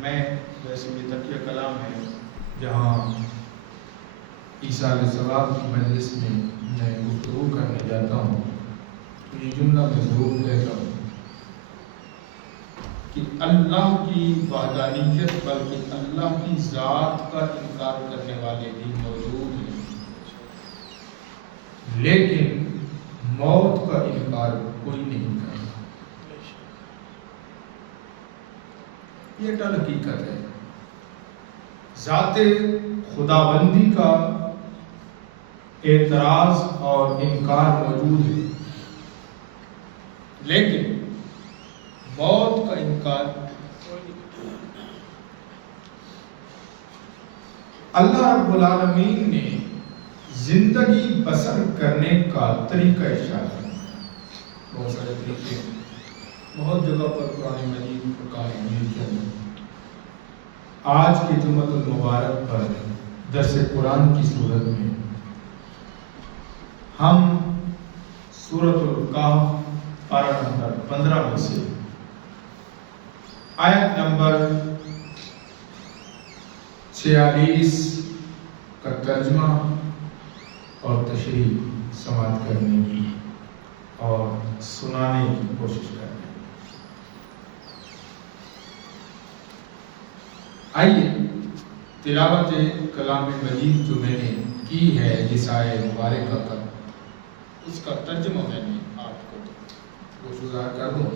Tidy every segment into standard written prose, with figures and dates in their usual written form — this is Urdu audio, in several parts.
میں ویسے یہ تقیہ کلام ہے جہاں عیسیٰ علیہ السلام کی مجلس میں گفتگو کرنے جاتا ہوں تو یہ جملہ میں ضرور کہتا ہوں کہ اللہ کی وحدانیت بلکہ اللہ کی ذات کا انکار کرنے والے بھی موجود ہیں، لیکن موت کا انکار کوئی نہیں کرتا۔ یہ اٹل حقیقت ہے، ذات خداوندی کا اعتراض اور انکار موجود ہے، لیکن موت کا انکار اللہ رب العالمین نے زندگی بسر کرنے کا طریقہ ارشاد ہے۔ بہت سارے طریقے ہیں، بہت جگہ پر قرآن مجید فرقان حمید کے اندر۔ آج کی جمعۃ المبارک پر درس قرآن کی صورت میں ہم سورۃ الکہف پارہ نمبر 15 میں سے آیت نمبر 46 کا ترجمہ اور تشریح سماعت کرنے کی اور سنانے کی کوشش کریں۔ آئیے تلاوت کلام مجید جو میں نے کی ہے اس آیت مبارکہ کا، اس کا ترجمہ میں نے آپ کو گزار کر دوں۔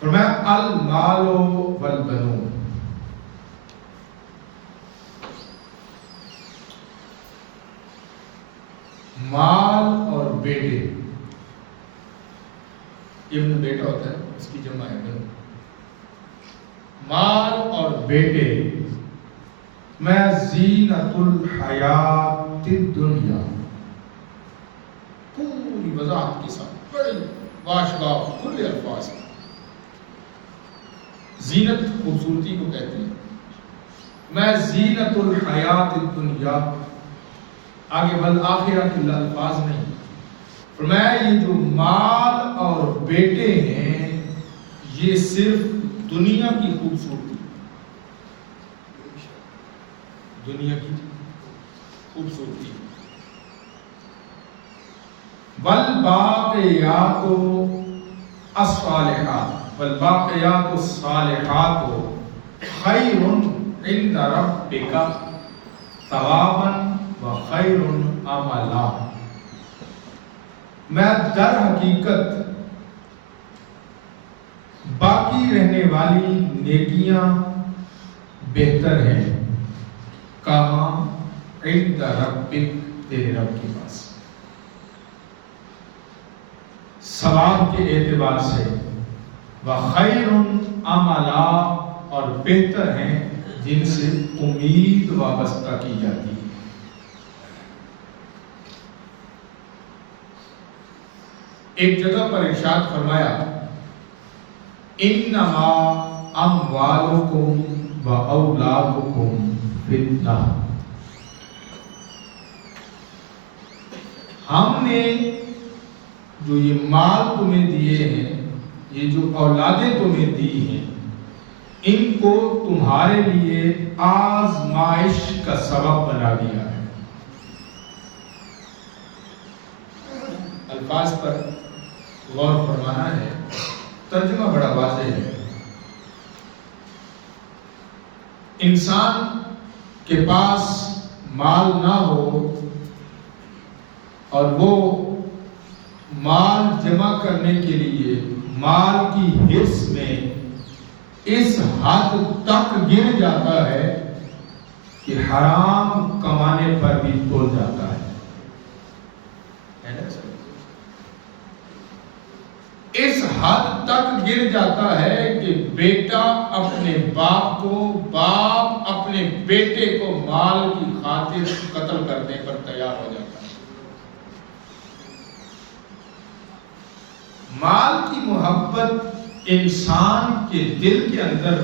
فرمایا المال والبنون، مال اور بیٹے، ابن بیٹا ہوتا ہے، اس کی جمع ہے بنو۔ مال اور بیٹے میں زینت الحیات الدنیا، پوری وضاحت کے ساتھ بڑی واشگاف کھلے الفاظ ہیں۔ زینت خوبصورتی کو کہتے ہیں، میں زینت الحیات الدنیا، آگے بالآخرہ کے الفاظ نہیں، فرمایا یہ جو مال اور بیٹے ہیں یہ صرف دنیا کی خوبصورتی، دنیا کی خوبصورتی۔ والباقیات الصالحات، والباقیات الصالحات خیر عند ربک ثوابا وخیر عملا، میں در حقیقت باقی رہنے والی نیکیاں بہتر ہیں، کہاں؟ عند ربک، تیرے رب کے پاس، ثواب کے اعتبار سے، وخیر عملا، اور بہتر ہیں جن سے امید وابستہ کی جاتی ہے۔ ایک جگہ پر ارشاد فرمایا انما اموالکم و اولادکم فتنہ، ہم نے جو یہ مال تمہیں دیے ہیں، یہ جو اولادیں تمہیں دی ہیں، ان کو تمہارے لیے آزمائش کا سبب بنا دیا ہے۔ الفاظ پر غور فرمانا ہے، ترجمہ بڑا واضح ہے۔ انسان کے پاس مال نہ ہو اور وہ مال جمع کرنے کے لیے مال کی حرص میں اس حد تک گر جاتا ہے کہ حرام کمانے پر بھی تول جاتا ہے۔ اس حد تک گر جاتا ہے کہ بیٹا اپنے باپ کو، باپ اپنے بیٹے کو مال کی خاطر قتل کرنے پر تیار ہو جاتا ہے۔ مال کی محبت انسان کے دل کے اندر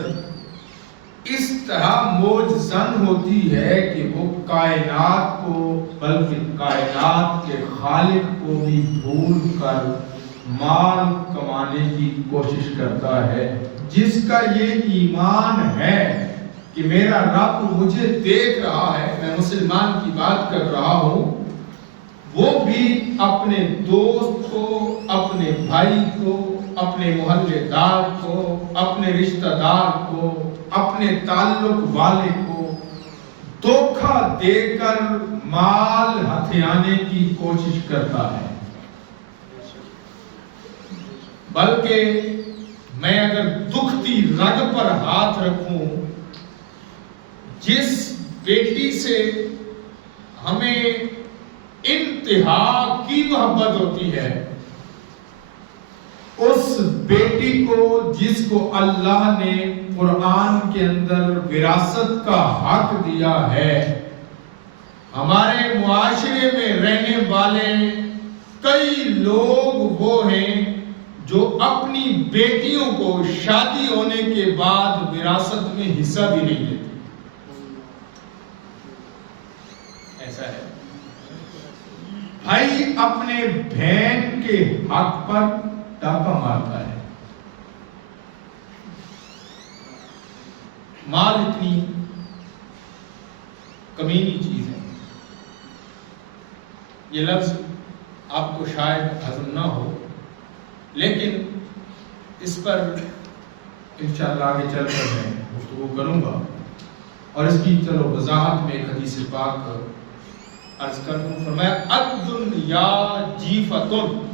اس طرح موج زن ہوتی ہے کہ وہ کائنات کو، بلکہ کائنات کے خالق کو بھی بھول کر مال کمانے کی کوشش کرتا ہے، جس کا یہ ایمان ہے کہ میرا رب مجھے دیکھ رہا ہے، میں مسلمان کی بات کر رہا ہوں، وہ بھی اپنے دوست کو، اپنے بھائی کو، اپنے محلے دار کو، اپنے رشتہ دار کو، اپنے تعلق والے کو دھوکہ دے کر مال ہتھیانے کی کوشش کرتا ہے۔ بلکہ میں اگر دکھتی رگ پر ہاتھ رکھوں، جس بیٹی سے ہمیں انتہا کی محبت ہوتی ہے، اس بیٹی کو جس کو اللہ نے قرآن کے اندر وراثت کا حق دیا ہے، ہمارے معاشرے میں رہنے والے کئی لوگ وہ ہیں جو اپنی بیٹیوں کو شادی ہونے کے بعد وراثت میں حصہ بھی نہیں دیتے۔ ایسا ہے، بھائی اپنے بہن کے حق پر ڈاکہ مارتا ہے۔ مال اتنی کمینی چیز ہے، یہ لفظ آپ کو شاید ہضم نہ ہو، لیکن اس پر انشاءاللہ آگے چل کر میں گفتگو کروں گا، اور اس کی چلو وضاحت میں ایک حدیث پاک عرض کر دوں۔ فرمایا الدنیا جیفتن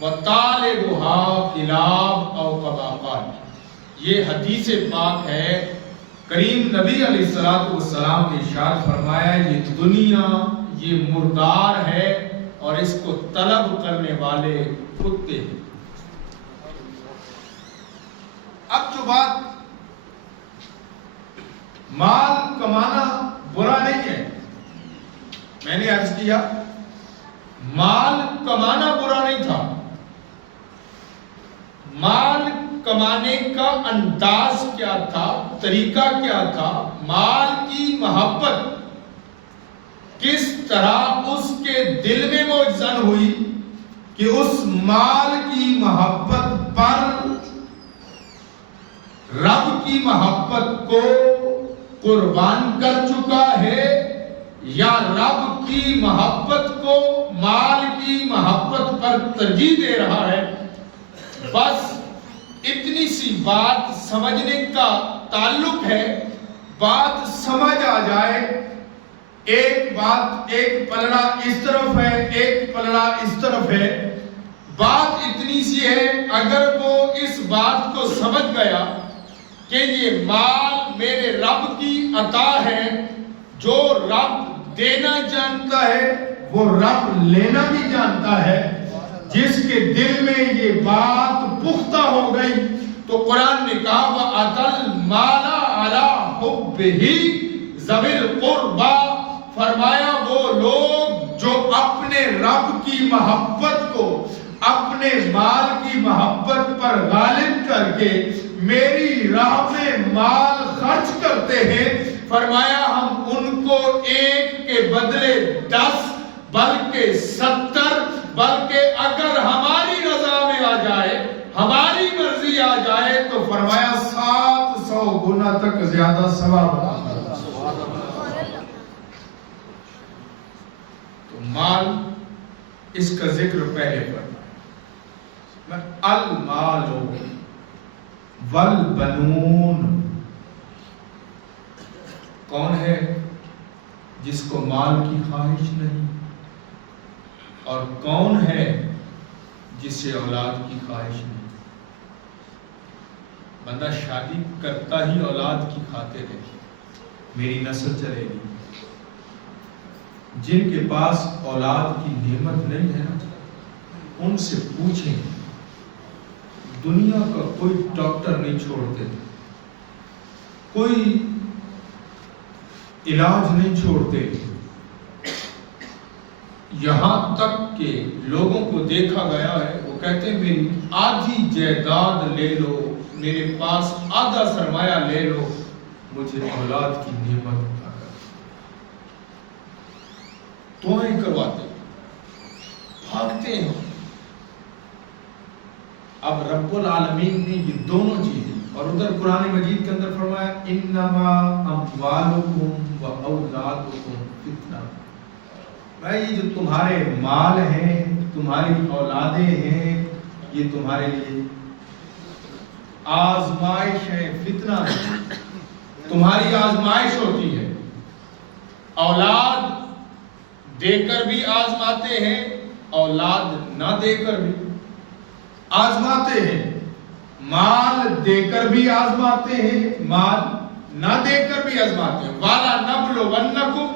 وطالبها کلاب او کما قال، یہ حدیث پاک ہے، کریم نبی علیہ السلام نے ارشاد فرمایا یہ دنیا یہ مردار ہے اور اس کو طلب کرنے والے کتے ہیں۔ اب جو بات مال کمانا برا نہیں ہے، میں نے عرض کیا مال کمانا برا نہیں تھا، مال کمانے کا انداز کیا تھا، طریقہ کیا تھا، مال کی محبت کس طرح اس کے دل میں موجزن ہوئی کہ اس مال کی محبت پر رب کی محبت کو قربان کر چکا ہے، یا رب کی محبت کو مال کی محبت پر ترجیح دے رہا ہے۔ بس اتنی سی بات سمجھنے کا تعلق ہے، بات سمجھ آ جائے، ایک بات ایک پلڑا اس طرف ہے ایک پلڑا اس طرف ہے، بات اتنی سی ہے، اگر وہ اس بات کو سمجھ گیا کہ یہ مال میرے رب کی عطا ہے، جو رب دینا جانتا ہے وہ رب لینا بھی جانتا ہے، جس کے دل میں یہ بات پختہ ہو گئی تو قرآن نے کہا وَأَتَى الْمَالَ عَلَى حُبِّهِ ذَوِي الْقُرْبَى، فرمایا وہ لوگ جو اپنے رب کی محبت کو اپنے مال کی محبت پر غالب کر کے میری راہ میں مال خرچ کرتے ہیں، فرمایا ہم ان کو ایک کے بدلے 10 بلکہ 70 بلکہ اگر ہماری رضا میں آ جائے ہماری مرضی آ جائے تو فرمایا 700 گنا تک زیادہ ثواب عطا کرتا۔ تو مال اس کا ذکر پہلے پڑھنا ہے، المال والبنون، کون ہے جس کو مال کی خواہش نہیں، اور کون ہے جس سے اولاد کی خواہش نہیں؟ بندہ شادی کرتا ہی اولاد کی خاطر ہے، میری نسل چلے گی۔ جن کے پاس اولاد کی نعمت نہیں ہے نا، ان سے پوچھیں، دنیا کا کوئی ڈاکٹر نہیں چھوڑتے، کوئی علاج نہیں چھوڑتے، یہاں تک کہ لوگوں کو دیکھا گیا ہے وہ کہتے ہیں میری آدھی جائیداد لے لو، میرے پاس آدھا سرمایہ لے لو، مجھے اولاد کی نعمت عطا کر۔ دعائیں کرواتے بھاگتے ہیں، اب رب العالمین نے یہ دونوں چیزیں، اور ادھر قرآن مجید کے اندر فرمایا انما اموالکم و اولادکم فتنہ، بھائی یہ جو تمہارے مال ہیں، تمہاری اولادیں ہیں، یہ تمہارے لیے آزمائش ہے، فتنہ ہے، تمہاری آزمائش ہوتی ہے۔ اولاد دے کر بھی آزماتے ہیں، اولاد نہ دے کر بھی آزماتے ہیں، مال دے کر بھی آزماتے ہیں، مال نہ دے کر بھی آزماتے ہیں۔ وَلَنَبْلُوَنَّكُمْ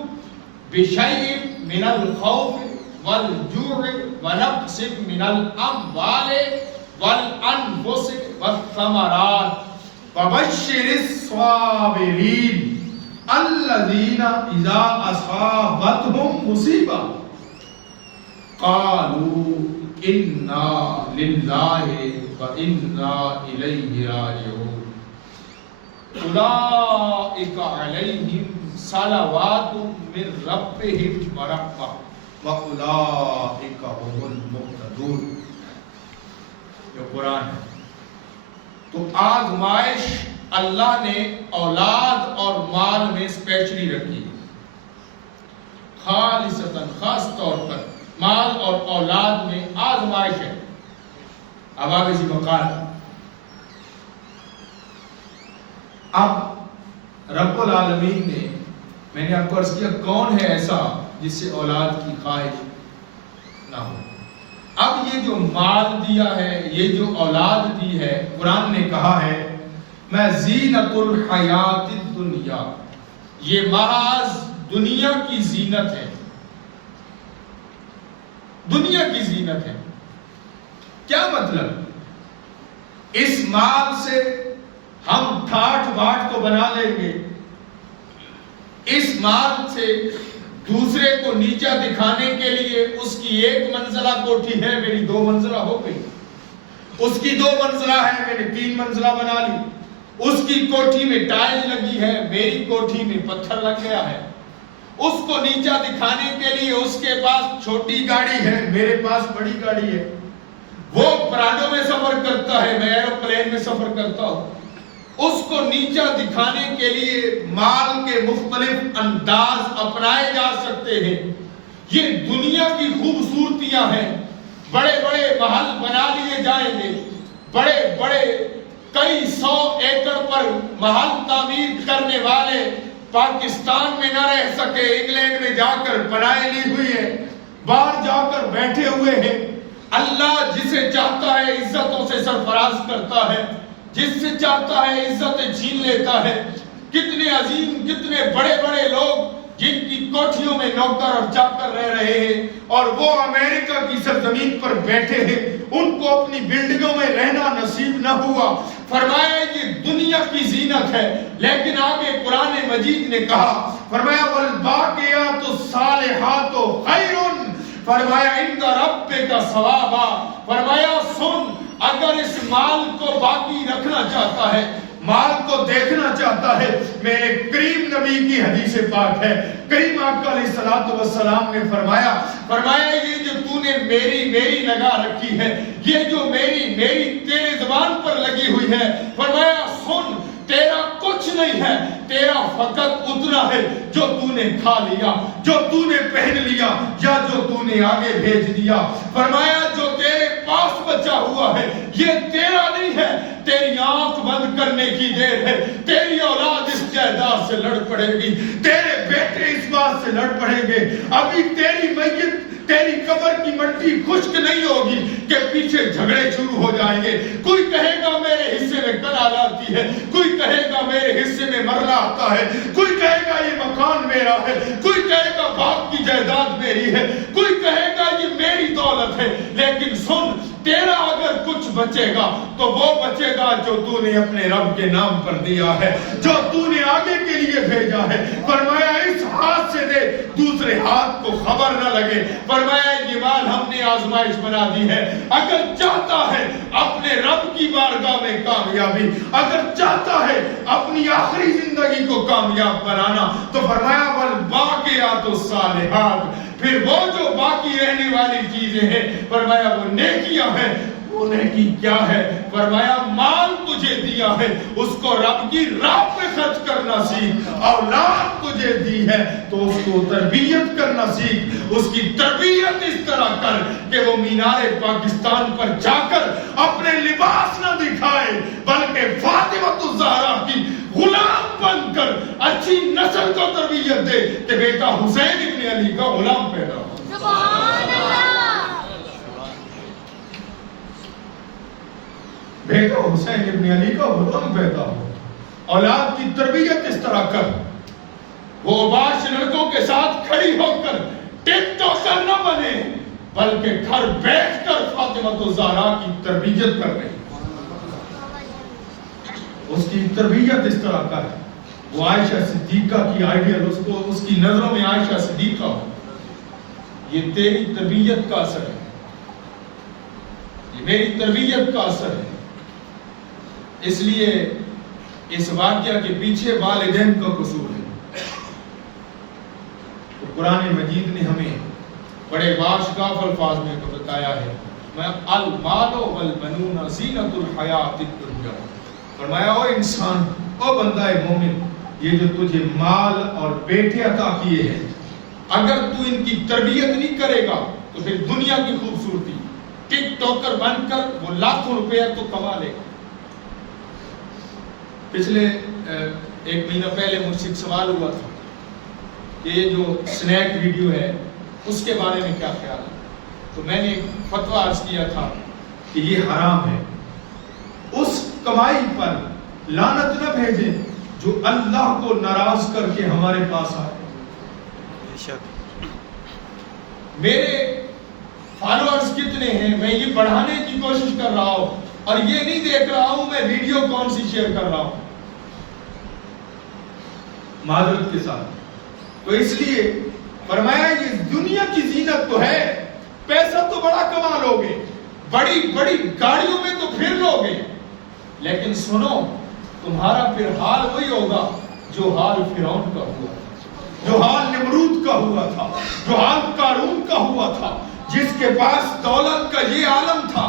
بِشَيْءٍ مِنَ الْخَوْفِ وَالْجُوعِ وَنَقْصٍ مِنَ الْأَمْوَالِ وَالْأَنْفُسِ وَالثَّمَرَاتِ وَبَشِّرِ الصَّابِرِينَ الَّذِينَ إِذَا أَصَابَتْهُمْ مُصِيبَةٌ قَالُوا إِنَّا لِلَّهِ وَإِنَّا إِلَيْهِ رَاجِعُونَ أُولَئِكَ عَلَيْهِمْ صَلَوَاتٌ مِّن رَّبِّهِمْ وَرَحْمَةٌ وَأُولَئِكَ هُمُ الْمُهْتَدُونَ۔ یہ قرآن ہے۔ تو آزمائش اللہ نے اولاد اور مال میں اسپیشلی رکھی، خالصتاً خاص طور پر مال اور اولاد میں آزمائش ہے۔ اب آگے اسی مقال اب رب العالمین نے، میں نے آپ کو عرض کیا کون ہے ایسا جس سے اولاد کی خواہش نہ ہو۔ اب یہ جو مال دیا ہے، یہ جو اولاد دی ہے، قرآن نے کہا ہے میں زینت الحیات الدنیا، یہ محض دنیا کی زینت ہے، دنیا کی زینت ہے۔ کیا مطلب؟ اس مال سے ہم ٹھاٹ باٹ کو بنا لیں گے، اس مال سے دوسرے کو نیچا دکھانے کے لیے اس کی ایک منزلہ کوٹھی ہے، میری 2 منزلہ ہو گئی، اس کی 2 منزلہ ہے، میں نے 3 منزلہ بنا لی، اس کی کوٹھی میں ٹائل لگی ہے، میری کوٹھی میں پتھر لگ گیا ہے، اس کو نیچا دکھانے کے لیے اس کے پاس چھوٹی گاڑی ہے، میرے پاس بڑی گاڑی ہے، وہ پراڈو میں سفر کرتا ہے، میں ایروپلین میں سفر کرتا ہوں۔ اس کو نیچا دکھانے کے لیے مال کے مختلف انداز اپنائے جا سکتے ہیں۔ یہ دنیا کی خوبصورتیاں ہیں، بڑے بڑے محل بنا لیے جائیں گے، بڑے بڑے کئی 100 ایکڑ پر محل تعمیر کرنے والے پاکستان میں نہ رہ سکے، انگلینڈ میں جا کر بنائے لی ہوئی ہے، باہر جا کر بیٹھے ہوئے ہیں۔ اللہ جسے چاہتا ہے عزتوں سے سرفراز کرتا ہے، جس سے چاہتا ہے عزتیں چھین لیتا ہے۔ کتنے عظیم، کتنے بڑے بڑے لوگ جن کی کوٹھیوں میں نوکر اور چاکر رہ رہے ہیں اور وہ امریکہ کی سرزمین پر بیٹھے ہیں، ان کو اپنی بلڈنگوں میں رہنا نصیب نہ ہوا۔ فرمایا یہ دنیا کی زینت ہے، لیکن آگے قرآن مجید نے کہا، فرمایا والباقیات الصالحات خیر، فرمایا عند ربک ثوابا۔ فرمایا سن، اگر اس مال کو باقی رکھنا چاہتا ہے، مال کو دیکھنا چاہتا ہے، میرے کریم نبی کی حدیث پاک ہے، کریم آقا علیہ السلام نے فرمایا یہ جو تو نے میری لگا رکھی ہے، یہ جو میری تیرے زبان پر لگی ہوئی ہے، فرمایا سن، تیرا کچھ نہیں ہے، تیرا فقط اتنا ہے جو تو نے کھا لیا، جو تو نے پہن لیا، یا جو تو نے آگے بھیج دیا۔ فرمایا جو تیرے پاس بچا ہوا ہے یہ تیرا نہیں ہے، تیری آنکھ بند کرنے کی دیر ہے، تیری اولاد اس جائیداد سے لڑ پڑے گی، تیرے بیٹے اس بات سے لڑ پڑیں گے، ابھی تیری میت، تیری قبر کی مٹی خشک نہیں ہوگی کہ پیچھے جھگڑے شروع ہو جائیں گے۔ کوئی کہے گا میرے حصے میں کنال آتی ہے، کوئی کہے گا میرے حصے میں مرلہ آتا ہے، کوئی کہے گا یہ مکان میرا ہے، کوئی کہے گا باپ کی جائیداد میری ہے، کوئی کہے گا یہ میری دولت ہے۔ لیکن سن، تیرا اگر کچھ بچے گا تو وہ بچے گا جو تو نے اپنے رب کے نام پر دیا ہے، جو تو نے آگے کے لیے بھیجا ہے۔ فرمایا اس ہاتھ سے دے، دوسرے ہاتھ کو خبر نہ لگے۔ فرمایا یہ مال ہم نے آزمائش بنا دی ہے، اگر چاہتا ہے اپنے رب کی بارگاہ میں کامیابی، اگر چاہتا ہے اپنی آخری زندگی کو کامیاب بنانا، تو فرمایا والباقیات الصالحات، پھر وہ جو باقی رہنے والی چیزیں ہیں، فرمایا وہ نیکیاں ہیں، انہیں کی کیا ہے؟ فرمایا مال تجھے دیا ہے اس کو رب کی راہ پہ خرچ کرنا سیکھ، اولاد تجھے دی ہے تو اس کو تربیت کرنا سیکھ، اس کی تربیت اس طرح کر کہ وہ مینار پاکستان پر جا کر اپنے لباس نہ دکھائے بلکہ فاطمہ الزہرا کی غلام بن کر اچھی نسل کو تربیت دے کہ بیٹا حسین ابن علی کا غلام پیدا ہو۔ سبحان اللہ، بیٹا حسین ابن علی کا غلام پیدا ہو۔ اولاد کی تربیت اس طرح کر، وہ باش لڑکوں کے ساتھ کھڑی ہو کر ٹک ٹاکر نہ بنے بلکہ گھر بیٹھ کر فاطمہ الزہرا کی تربیت کر رہی، اس کی تربیت اس طرح کر وہ عائشہ صدیقہ کی آئیڈیل اس کی نظروں میں عائشہ صدیقہ ہو۔ یہ تیری تربیت کا اثر ہے، یہ میری تربیت کا اثر ہے۔ اس لیے اس واقعہ کے پیچھے والدین کا قصور ہے۔ تو قرآن مجید نے ہمیں بڑے واشگاف الفاظ میں بتایا ہے، میں المال والبنون زینت الحیات الدنیا، فرمایا او انسان، او بندہ مومن، یہ جو تجھے مال اور بیٹے عطا کیے ہیں اگر تو ان کی تربیت نہیں کرے گا تو پھر دنیا کی خوبصورتی ٹک ٹاکر بن کر وہ لاکھوں روپے تو کما لے گا۔ پچھلے ایک مہینہ پہلے مجھ سے سوال ہوا تھا کہ یہ جو سنیک ویڈیو ہے اس کے بارے میں کیا خیال ہے، تو میں نے ایک فتویٰ عرض کیا تھا کہ یہ حرام ہے، اس کمائی پر لعنت نہ بھیجیں جو اللہ کو ناراض کر کے ہمارے پاس آئے۔ میرے فالوورز کتنے ہیں میں یہ بڑھانے کی کوشش کر رہا ہوں اور یہ نہیں دیکھ رہا ہوں میں ویڈیو کون سی شیئر کر رہا ہوں، معذرت کے ساتھ۔ تو اس لیے فرمایا یہ دنیا کی زینت تو ہے، پیسہ تو بڑا کما لوگے، بڑی بڑی گاڑیوں میں تو پھر لوگے، لیکن سنو تمہارا پھر حال وہی ہوگا جو حال فرعون کا ہوا تھا، جو حال نمرود کا ہوا تھا، جو حال قارون کا ہوا تھا، جس کے پاس دولت کا یہ عالم تھا،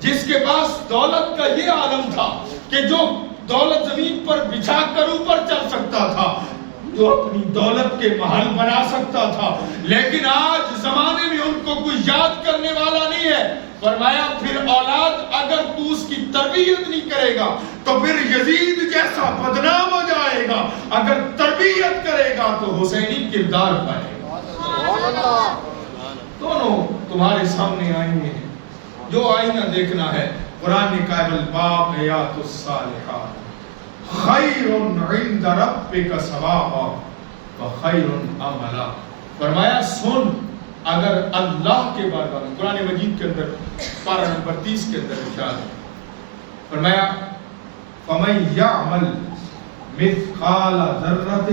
جس کے پاس دولت کا یہ عالم تھا کہ جو دولت زمین پر بچھا کر اوپر چل سکتا تھا، جو اپنی دولت کے محل بنا سکتا تھا، لیکن آج زمانے میں ان کو کوئی یاد کرنے والا نہیں ہے۔ فرمایا پھر اولاد اگر تو اس کی تربیت نہیں کرے گا تو پھر یزید جیسا بدنام ہو جائے گا، اگر تربیت کرے گا تو حسینی کردار پائے گا۔ دونوں تمہارے سامنے آئینے ہیں، جو آئینہ دیکھنا ہے قرآن نے کہا الباقیات الصالحات خیر عند ربک ثوابا وخیر عملا۔ فرمایا سن اگر اللہ کے بارے میں قرآن مجید کے اندر پارہ نمبر 30 کے اندر ارشاد ہے، فرمایا فمن یعمل مثقال ذرۃ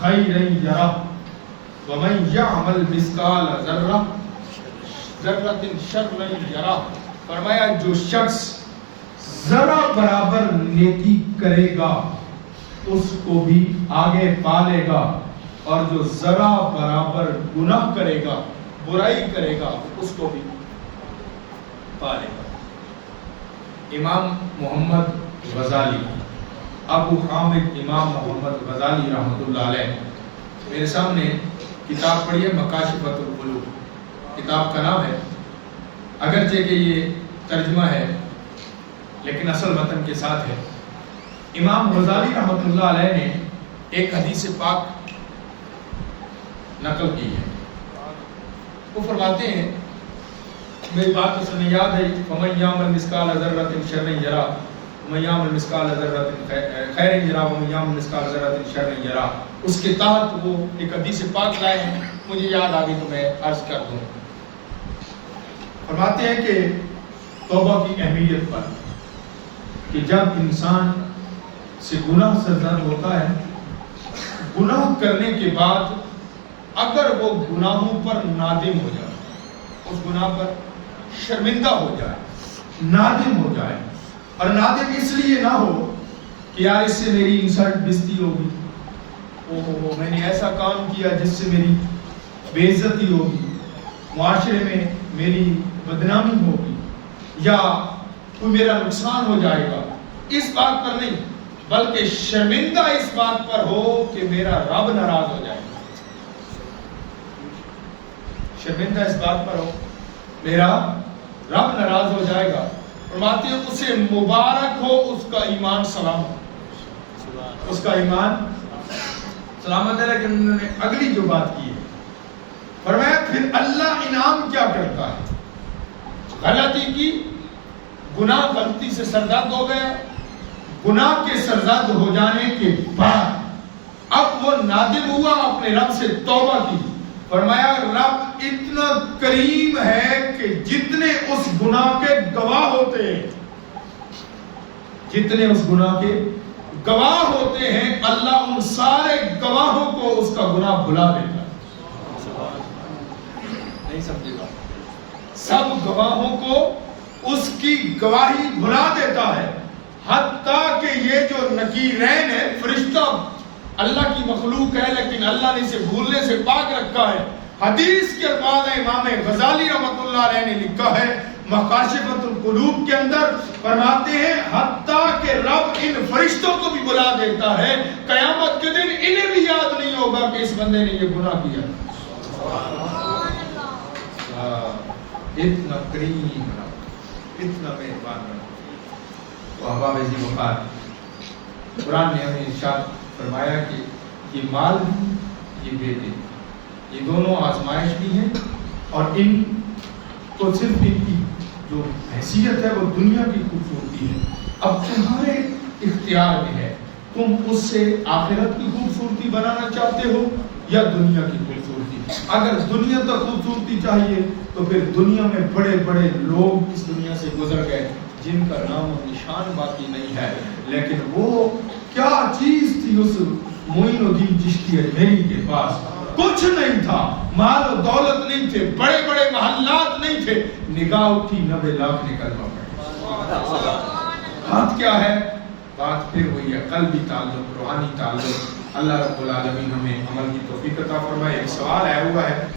خیرا یرہ ومن یعمل مثقال ذرۃ شرا یرہ۔ فرمایا جو شخص ذرا برابر نیکی کرے گا اس کو بھی آگے پالے گا، اور جو ذرا برابر گناہ کرے گا، برائی کرے گا، اس کو بھی پالے گا۔ امام محمد غزالی، ابو حامد امام محمد غزالی رحمۃ اللہ علیہ، میرے سامنے کتاب پڑھی ہے مکاشفۃ القلوب، کتاب کا نام ہے، اگرچہ کہ یہ ترجمہ ہے لیکن اصل متن کے ساتھ ہے۔ امام غزالی رحمۃ اللہ علیہ نے ایک حدیث پاک نقل کی ہے، وہ فرماتے ہیں، میری بات تو سمجھ یاد ہے، فمن یعمل مثقال ذرۃ شرا یرہ ومن یعمل مثقال ذرۃ خیرا یرہ ومن یعمل مثقال ذرۃ شرا یرہ، اس کے تحت وہ ایک حدیث پاک لائے ہیں، مجھے یاد آ گئی تو میں عرض کر دوں۔ فرماتے ہیں کہ توبہ کی اہمیت پر، کہ جب انسان سے گناہ سرزد ہوتا ہے، گناہ کرنے کے بعد اگر وہ گناہوں پر نادم ہو جائے، اس گناہ پر شرمندہ ہو جائے، نادم ہو جائے، اور نادم اس لیے نہ ہو کہ یار اس سے میری انسلٹ بستی ہوگی، میں نے ایسا کام کیا جس سے میری بے عزتی ہوگی، معاشرے میں میری بدنامی ہوگی، یا کوئی میرا نقصان ہو جائے گا، اس بات پر نہیں، بلکہ شرمندہ اس بات پر ہو کہ میرا رب ناراض ہو جائے گا۔ شرمندہ اس بات پر ہو میرا رب ناراض ہو جائے گا۔ فرماتے ہیں اسے مبارک ہو اس کا ایمان سلامت، اس کا ایمان سلامت ہے۔ لیکن انہوں نے اگلی جو بات کی ہے، فرمایا پھر اللہ انعام کیا کرتا ہے؟ غلطی کی، گناہ غلطی سے سرزد ہو گیا، گناہ کے سرزد ہو جانے کے بعد اب وہ نادم ہوا، اپنے رب سے توبہ کی۔ فرمایا رب اتنا کریم ہے کہ جتنے اس گناہ کے گواہ ہوتے ہیں، جتنے اس گناہ کے گواہ ہوتے ہیں، اللہ ان سارے گواہوں کو اس کا گناہ بھلا دیتا ہے۔ نہیں سمجھے گا؟ سب گواہوں کو اس کی گواہی بھلا دیتا ہے، حتیٰ کہ یہ جو نکیرین ہے، فرشتہ اللہ کی مخلوق ہے لیکن اللہ نے اسے بھولنے سے پاک رکھا ہے۔ حدیث کے بعد امام غزالی رحمۃ اللہ علیہ نے لکھا ہے مکاشفۃ القلوب کے اندر، فرماتے ہیں حتیٰ کہ رب ان فرشتوں کو بھی بلا دیتا ہے، قیامت کے دن انہیں بھی یاد نہیں ہوگا کہ اس بندے نے یہ گناہ کیا۔ اتنا کریم بنا، اتنا مہربان بنا۔ تو احباب عزیز وقار، قرآن نے ہمیں ارشاد فرمایا کہ یہ مال بھی، یہ بیٹے، یہ دونوں آزمائش بھی ہیں، اور ان کو صرف ان کی جو حیثیت ہے وہ دنیا کی خوبصورتی ہے۔ اب تمہارے اختیار میں ہے، تم اس سے آخرت کی خوبصورتی بنانا چاہتے ہو یا دنیا کی خوبصورتی۔ اگر دنیا تک خوبصورتی چاہیے تو پھر دنیا میں بڑے بڑے لوگ اس دنیا سے گزر گئے جن کا نام و نشان باقی نہیں ہے، لیکن وہ کیا چیز تھی اس معین الدین چشتی اجمیری کے پاس؟ کچھ نہیں تھا، مال و دولت نہیں تھے، بڑے بڑے محلات نہیں تھے، نگاہ اٹھی 90 لاکھ نکلنا پڑا۔ بات کیا ہے؟ بات پھر وہی ہے، قلبی تعلق، روحانی تعلق۔ اللہ رب العالمین ہمیں عمل کی توفیق عطا فرمائے۔ ایک سوال آیا ہوا ہے